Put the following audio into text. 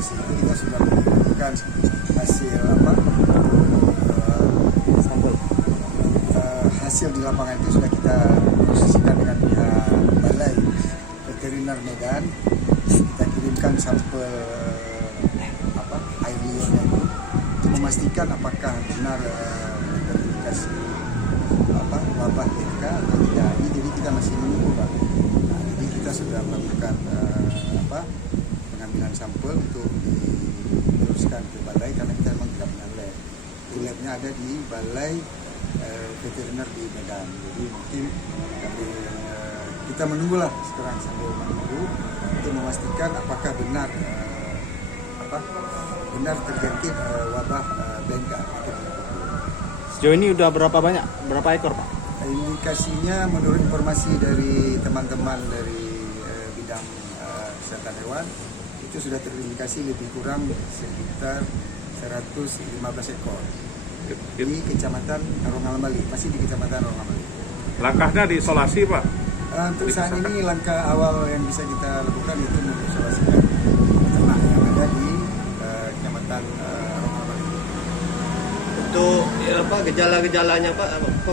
lokasi itu kita sudah mengumpulkan hasil sampel. Hasil di lapangan itu sudah kita posisikan dengan pihak Balai Veteriner Medan. Kita kirimkan sampel air liurnya itu untuk memastikan apakah benar terindikasi wabah TK atau tidak. Jadi kita masih menunggu, Pak. Nah, jadi kita sudah melakukan pengambilan sampel untuk diteruskan ke balai karena kita memang tidak punya lab. Labnya ada di Balai Veteriner di Medan. Jadi mungkin kita menunggulah sekarang sambil menunggu untuk memastikan apakah benar terjangkit wabah BNK. Sejauh ini udah berapa ekor, Pak? Indikasinya menurut informasi dari teman-teman dari bidang kesehatan hewan itu sudah terindikasi lebih kurang sekitar 115 ekor di Kecamatan Rongalmali, masih di Kecamatan Rongalmali. Langkahnya diisolasi, Pak? Untuk saat ini langkah awal yang bisa kita lakukan itu mengisolasikan ternak yang ada di Kecamatan Rongalmali. Untuk gejala-gejalanya Pak, apa